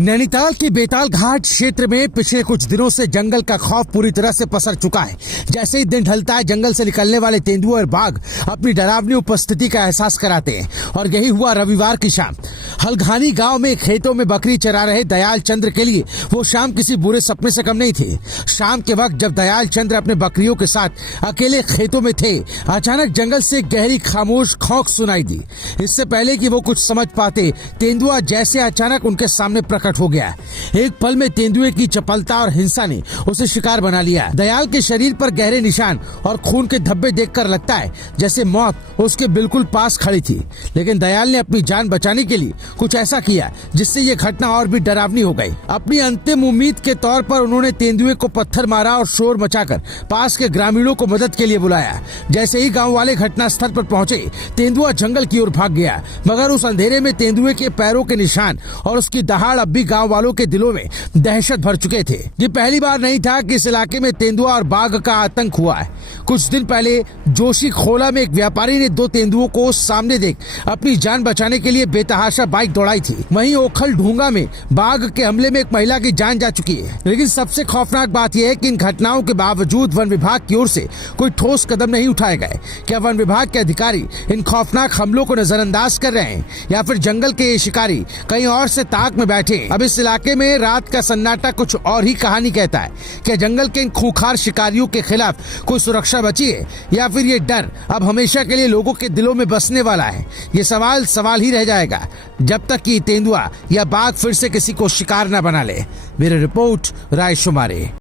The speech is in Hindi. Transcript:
नैनीताल के बेताल घाट क्षेत्र में पिछले कुछ दिनों से जंगल का खौफ पूरी तरह से पसर चुका है। जैसे ही दिन ढलता है, जंगल से निकलने वाले तेंदुए और बाघ अपनी डरावनी उपस्थिति का एहसास कराते हैं। और यही हुआ रविवार की शाम। हलघानी गांव में खेतों में बकरी चरा रहे दयाल चंद्र के लिए वो शाम किसी बुरे सपने से कम नहीं थी। शाम के वक्त जब दयाल चंद्र अपने बकरियों के साथ अकेले खेतों में थे, अचानक जंगल से गहरी खामोश खौंक सुनाई दी। इससे पहले कि वो कुछ समझ पाते, तेंदुआ जैसे अचानक उनके सामने प्रकट हो गया। एक पल में तेंदुए की चपलता और हिंसा ने उसे शिकार बना लिया। दयाल के शरीर पर गहरे निशान और खून के धब्बे देखकर लगता है जैसे मौत उसके बिल्कुल पास खड़ी थी। लेकिन दयाल ने अपनी जान बचाने के लिए कुछ ऐसा किया जिससे ये घटना और भी डरावनी हो गई। अपनी अंतिम उम्मीद के तौर पर उन्होंने तेंदुए को पत्थर मारा और शोर मचाकर पास के ग्रामीणों को मदद के लिए बुलाया। जैसे ही गाँव वाले घटनास्थल पर पहुँचे, तेंदुआ जंगल की ओर भाग गया। मगर उस अंधेरे में तेंदुए के पैरों के निशान और उसकी दहाड़ अब भी गांव वालों के दिलों में दहशत भर चुके थे। ये पहली बार नहीं था कि इस इलाके में तेंदुआ और बाघ का आतंक हुआ है। कुछ दिन पहले जोशी खोला में एक व्यापारी ने दो तेंदुओं को सामने देख अपनी जान बचाने के लिए बेतहाशा बाइक दौड़ाई थी। वहीं ओखल ढूंगा में बाघ के हमले में एक महिला की जान जा चुकी है। लेकिन सबसे खौफनाक बात यह है कि इन घटनाओं के बावजूद वन विभाग की ओर से कोई ठोस कदम नहीं उठाए गए। क्या वन विभाग के अधिकारी इन खौफनाक हमलों को नजरअंदाज कर रहे हैं, या फिर जंगल के ये शिकारी कहीं और से ताक में बैठे? अब इस इलाके में रात का सन्नाटा कुछ और ही कहानी कहता है। क्या जंगल के इन खूंखार शिकारियों के खिलाफ कोई सुरक्षा बची है, या फिर ये डर अब हमेशा के लिए लोगों के दिलों में बसने वाला है? ये सवाल ही रह जाएगा जब तक कि तेंदुआ या बाघ फिर से किसी को शिकार न बना ले। मेरी रिपोर्ट, राय शुमारे।